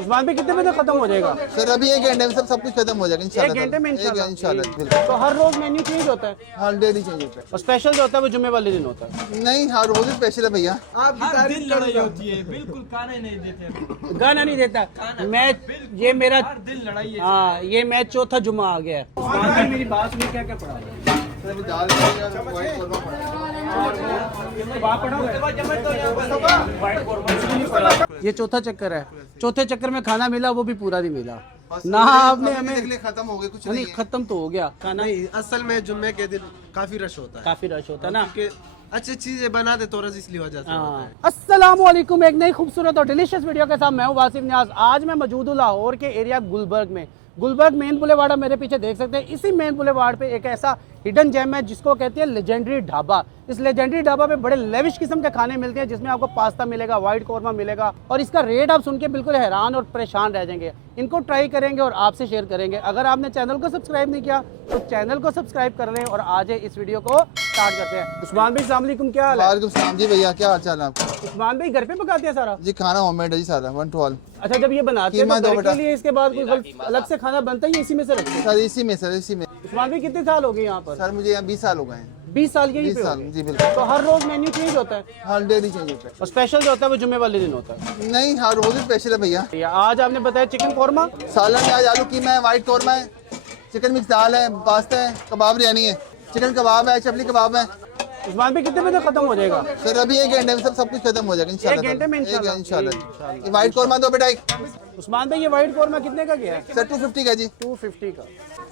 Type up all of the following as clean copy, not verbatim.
उस्मान भाई कितने बजे खत्म हो जाएगा? सर अभी 1 घंटे में सब कुछ खत्म हो जाएगा इंशाल्लाह। 1 घंटे में इंशाल्लाह। तो हर रोज मेन्यू चेंज होता है हर डेली चेंज होता और स्पेशल जो होता है वो जुम्मे वाले दिन होता है? है। नहीं हर रोज स्पेशल है भैया। हर दिन लड़ाई होती है, बिल्कुल खाना ही नहीं देते। गाना नहीं देता मैं, ये मेरा हर दिन लड़ाई है। हाँ ये मैं चौथा जुम्मा आ गया है। उस्मान भाई मेरी बात में क्या क्या पढ़ा सर अभी दाल और व्हाइट कोरमा पड़ा है। ये चौथा चक्कर है, चौथे चक्कर में खाना मिला वो भी पूरा नहीं मिला ना आपने हमें। खत्म हो गए कुछ नहीं खत्म तो हो गया खाना, नहीं, असल में जुम्मे के दिन काफी रश होता है काफी रश होता है ना। क्योंकि अच्छी चीजें बना दे तो रश इसलिए वजह से होता है। अस्सलामुअलैकुम, एक नई खूबसूरत और डिलीशियस वीडियो के साथ मैं हूं वासिफ न्याज। आज मैं मौजूद हूं लाहौर के एरिया गुलबर्ग में। गुलबर्ग मेन बुलेवार्ड मेरे पीछे देख सकते हैं। इसी मेन बुलेवार्ड पे एक ऐसा हिडन जेम है जिसको कहते हैं लेजेंडरी ढाबा। इस लेजेंडरी ढाबा पे बड़े लेविश किस्म के खाने मिलते हैं, जिसमें आपको पास्ता मिलेगा, व्हाइट कोरमा मिलेगा, और इसका रेट आप सुन के बिल्कुल हैरान और परेशान रह जाएंगे। इनको ट्राई करेंगे और आपसे शेयर करेंगे। अगर आपने चैनल को सब्सक्राइब नहीं किया तो चैनल को सब्सक्राइब कर लें और आज इस वीडियो को स्टार्ट करते हैं। उस्मान भाई अस्सलाम वालेकुम, क्या हाल है? वालेकुम सलाम जी भैया, क्या हाल चाल है आपका? उस्मान भाई घर पे पकाते हैं सारा? जी खाना होममेड है जी सारा, 1 to all। अच्छा, जब ये बनाते हैं कीमा तो दो घर के बेटा। लिए इसके बाद कोई अलग से खाना बनता है या इसी में से रखते हैं? सर इसी में सर इसी में। उस्मान भाई कितने साल हो गए यहाँ पर? सर मुझे यहाँ 20 साल हो गए हैं। 20 साल के ही 20 पे हो साल गए। जी बिल्कुल। तो हर रोज मेन्यू चेंज होता है हर डेली चेंज होता और स्पेशल जो होता है वो जुम्मे वाले दिन होता है? है। नहीं हर रोज स्पेशल है भैया। या आज आपने बताया चिकन कोरमा, सालन में आज आलू कीमा है, व्हाइट कोरमा है, चिकन मिक्स दाल है, पास्ता है, कबाब बिरयानी है, चिकन कबाब है, चपली कबाब है। उस्मान भाई कितने बजे खत्म हो जाएगा? सर अभी 1 घंटे में सब कुछ खत्म हो जाएगा इंशाल्लाह। 1 घंटे में इंशाल्लाह। इंशाल्लाह। व्हाइट कोरमा दो बेटा एक। उस्मान भाई ये व्हाइट कोरमा कितने का गया है? सर 250 का जी। 250 का।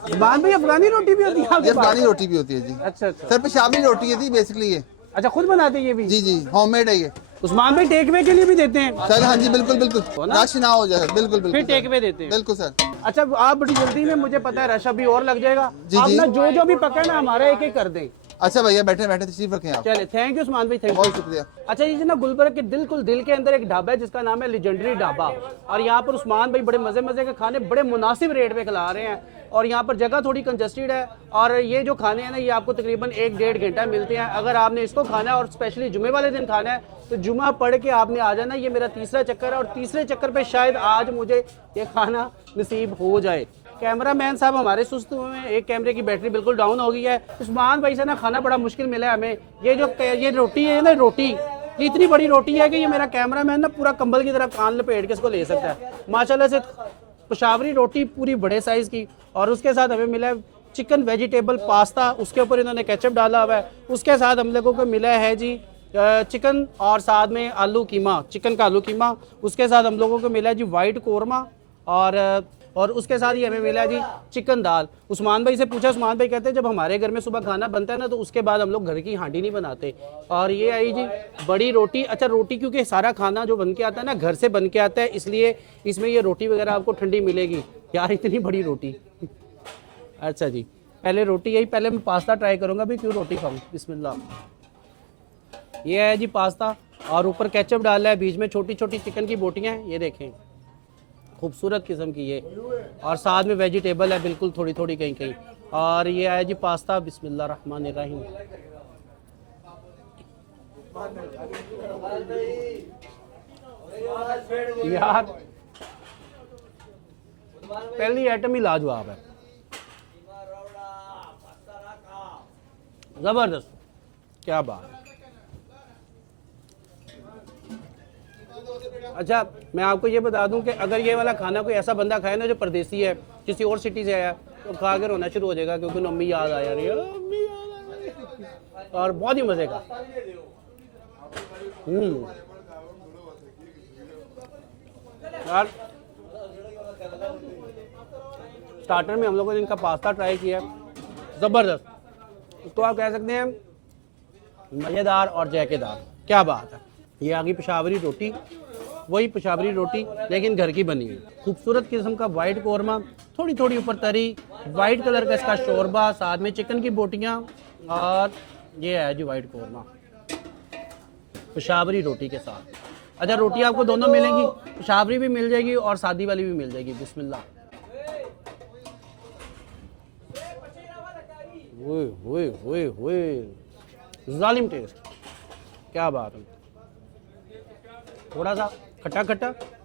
उस्मान भाई अफगानी रोटी भी होती है आपके ये पास? अफगानी रोटी भी होती है जी। अच्छा अच्छा सर पेशाबी रोटी है जी बेसिकली ये। अच्छा, खुद बनाते हैं ये भी? जी जी होममेड है ये। उस्मान भाई टेक वे के लिए भी देते हैं? सर हाँ जी बिल्कुल बिल्कुल, ना? रश ना हो जाए, बिल्कुल बिल्कुल फिर सर। टेक वे देते हैं? बिल्कुल सर। अच्छा, आप बड़ी जल्दी में, मुझे पता है रश अभी और लग जाएगा, जी, आप जी। ना जो भी पका है ना हमारा एक एक कर दें। अच्छा भैया बैठे बैठे तशरीफ रखें आप। चले, थैंक यू उस्मान भाई, थैंक यू। बहुत शुक्रिया। अच्छा, ये ना गुलबर्ग के बिल्कुल दिल के अंदर एक ढाबा है जिसका नाम है लेजेंडरी ढाबा, और यहाँ पर उस्मान भाई बड़े मजे मजे के खाने बड़े मुनासिब रेट पे खिला रहे हैं। और यहाँ पर जगह थोड़ी कंजस्टेड है, और ये जो खाने हैं ना ये आपको तकरीबन 1-1.5 घंटा मिलते हैं। अगर आपने इसको खाना है और स्पेशली जुमे वाले दिन खाना है तो जुमा पढ़ के आपने आ जाना। ये मेरा तीसरा चक्कर है और तीसरे चक्कर पे शायद आज मुझे ये खाना नसीब हो जाए। कैमरा मैन साहब हमारे सुस्त हुए हैं, एक कैमरे की बैटरी बिल्कुल डाउन हो गई है। उस्मान भाई से ना खाना बड़ा मुश्किल मिला है हमें। ये रोटी है ना, रोटी ये इतनी बड़ी रोटी है कि ये मेरा कैमरा मैन ना पूरा कंबल की तरह कान लपेट के इसको ले सकता है। माशाल्लाह से पेशावरी रोटी पूरी बड़े साइज की, और उसके साथ हमें मिला है चिकन वेजिटेबल पास्ता, उसके ऊपर इन्होंने केचप डाला हुआ है। उसके साथ हम लोगों को मिला है जी चिकन, और साथ में आलू कीमा, चिकन का आलू कीमा। उसके साथ हम लोगों को मिला है जी वाइट कोरमा, और उसके साथ ही हमें मिला है जी चिकन दाल। उस्मान भाई से पूछा, उस्मान भाई कहते हैं जब हमारे घर में सुबह खाना बनता है ना तो उसके बाद हम लोग घर की हांडी नहीं बनाते। और ये आई जी बड़ी रोटी। अच्छा, रोटी क्योंकि सारा खाना जो बन के आता है ना घर से बन के आता है, इसलिए इसमें ये रोटी वगैरह आपको ठंडी मिलेगी। यार इतनी बड़ी रोटी। अच्छा जी, पहले रोटी यही, पहले मैं पास्ता ट्राई करूँगा भी, क्यों रोटी खाऊँ। बिस्मिल्लाह। ये है जी पास्ता, और ऊपर केचप डाला है, बीच में छोटी छोटी चिकन की बोटियाँ हैं, ये देखें खूबसूरत किस्म की ये, और साथ में वेजिटेबल है बिल्कुल थोड़ी थोड़ी कहीं कहीं। और ये आया जी पास्ता, बिस्मिल्लाह रहमान रहीम। यार पहली आइटम ही लाजवाब है, जबरदस्त, क्या बात है। अच्छा, मैं आपको ये बता दूं कि अगर ये वाला खाना कोई ऐसा बंदा खाए ना जो परदेसी है, किसी और सिटी से आया, तो खा कर रोना शुरू हो जाएगा क्योंकि मम्मी याद आ रही है, मम्मी याद आ रही है, और बहुत ही मजे का। यार स्टार्टर में हम लोगों ने इनका पास्ता ट्राई किया, ज़बरदस्त, तो आप कह सकते हैं मज़ेदार और जायकेदार, क्या बात है। ये आ गई पेशावरी रोटी, वही पेशावरी रोटी लेकिन घर की बनी हुई, खूबसूरत किस्म का वाइट कोरमा, थोड़ी थोड़ी ऊपर तरी, वाइट कलर का इसका शोरबा, साथ में चिकन की बोटियाँ, और ये है जी वाइट कोरमा पेशावरी रोटी के साथ। अच्छा, रोटी आपको दोनों मिलेंगी, पेशावरी भी मिल जाएगी और सादी वाली भी मिल जाएगी। बिस्मिल्लाह। जालिम टेस्ट, क्या बात है। थोड़ा सा खट्टा खट्टा